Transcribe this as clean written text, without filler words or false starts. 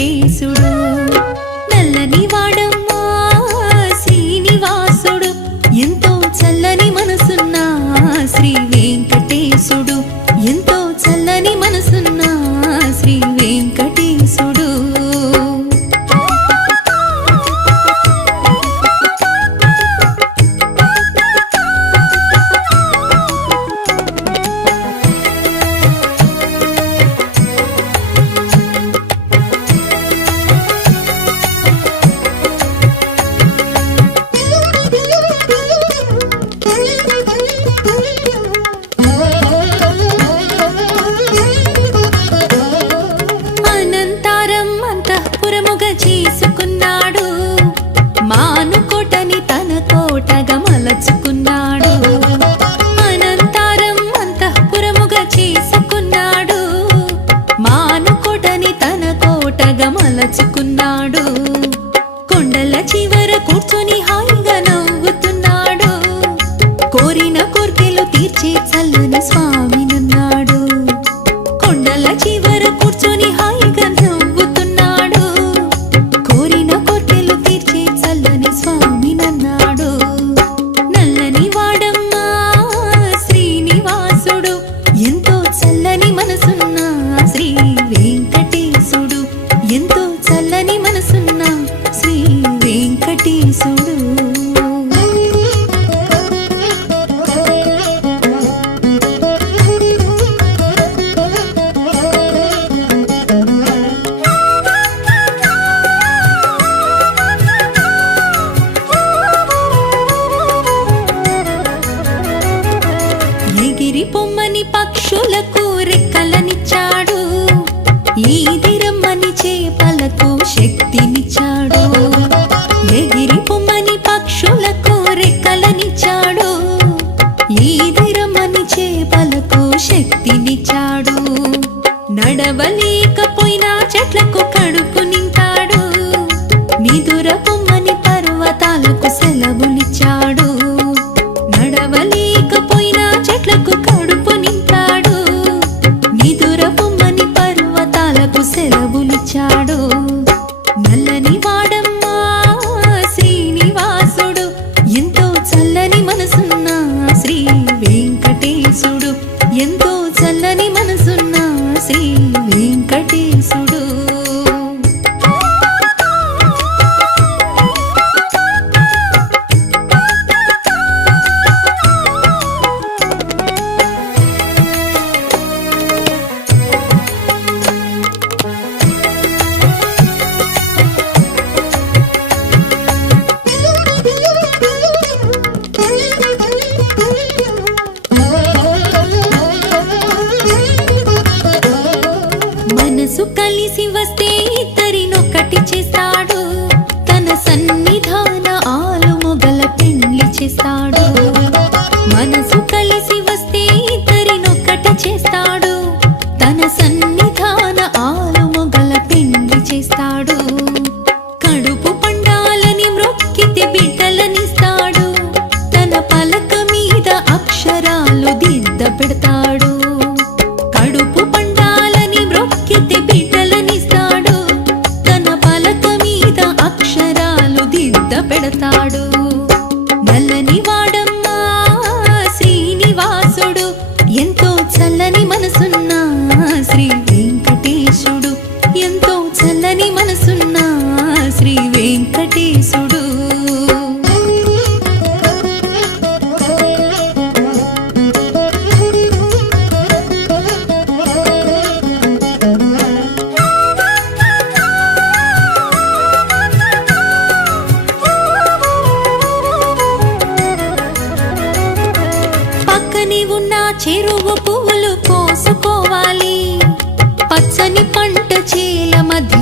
వెంకటేశుడు నల్లని వాడమ్మా శ్రీనివాసుడు ఎంతో చల్లని మనసున్న శ్రీ వెంకటేశుడు ఎంతో చల్లని మనసున్న శ్రీ వెంకటేశుడు చేసుకున్నాడు మానుకోటని తన కోటగా మలచుకున్నాడు అనంతారం అంతఃపురముగా చేసుకున్నాడు మానుకోటని తన కోటగా మలచుకున్నాడు కొండల చివర కూర్చొని హాయిగా నవ్వుతున్నాడు కోరిన కోర్కెలు తీర్చే చల్లని స్వామినున్నాడు కొండల చివర కూర్చొని హాయిగా ఎంతో చల్లని మనసున్న శ్రీ వెంకటేశుడు ఎగిరి పొమ్మని పక్షులకు రెక్కలనిచ్చాడు ఈదిరమ్మని చేపలకు శక్తినిచ్చాడు ఎగిరి పొమ్మని పక్షులకు రెక్కలనిచ్చాడు ఈదిరమ్మని చేపలకు శక్తినిచ్చాడు నడవలేకపోయినా చెట్లకు కడుపు నింపాడు నిదుర పొమ్మని పర్వతాలకు సెలవులిచ్చాడు నడవలేకపోయినా చెట్లకు కడుపు నింపాడు నిదుర పొమ్మని పర్వతాలకు సెలవులిచ్చాడు నల్లని వాడమ్మా శ్రీనివాసుడు ఎంతో చల్లని మనసున్న శ్రీ వెంకటేశుడు ఎంతో చల్లని మనసున్న శ్రీ వెంకటేశుడు మనసు కలిసి వస్తే ఇద్దరినొక్కటి చేస్తాడు తన సన్నిధాన ఆలుమొగల పెండ్లి చేస్తాడు మనసు కలిసి వస్తే ఇద్దరినొక్కటి చేస్తాడు తన సన్నిధాన ఆలుమొగల పెండ్లి చేస్తాడు కడుపు పండాలని మ్రొక్కితే బిడ్డలనిస్తాడు తన పలక మీద అక్షరాలు దిద్ద పెడతాడు కడుపు పండాలని మ్రొక్కితే బిడ్డలనిస్తాడు తన పలక మీద అక్షరాలు దిద్ద పెడతాడు నల్లని వాడమ్మా శ్రీనివాసుడు ఎంతో చల్లని మనసున్న శ్రీ వెంకటేశుడు ఎంతో చల్లని మనసున్న శ్రీ వెంకటేశుడు పక్కనే ఉన్న చెరువు పువ్వులు కోసుకోవాలి పచ్చని పంట చేల మధ్య